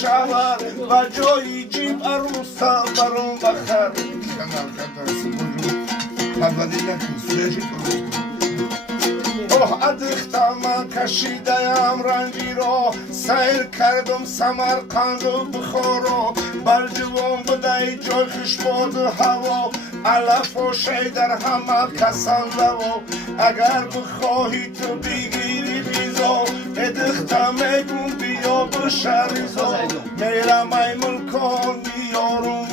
شود و جای جیب عروسا برون بخر اوه ادختم کشیدم رنگی را سیر کردم سمرقند و بخارا بر جوان بدهی جای خوش باد و هوا علف و شی در همه کسان لوا اگر بخواهی تو بگیری غذا ادختم ایگون بیا بشریزا میرم ای ملکان بیارم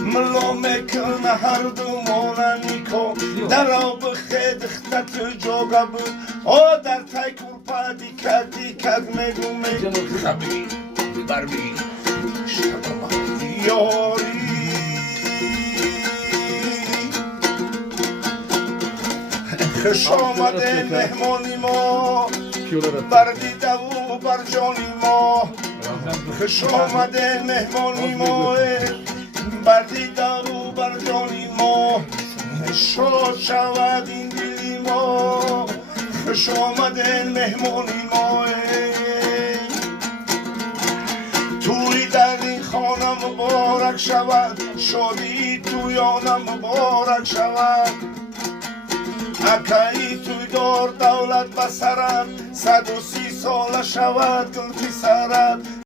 ملا میکنه هر دومانه نیکو در آب خید اختت جاگه بود در تای کرپا دیکت میگو خبی بربی یاری خوش آمده مهمانی ما بردیده و بر جانی ما خوش آمده مهمانی ما بردیده و بر جانی ما شاد شود این دلی ما خوش آمده مهمانی ما توی در این خانه مبارک شود شادی تویانم مبارک شود اکایی توی دار دولت بسرد 130 ساله شود گل پسرد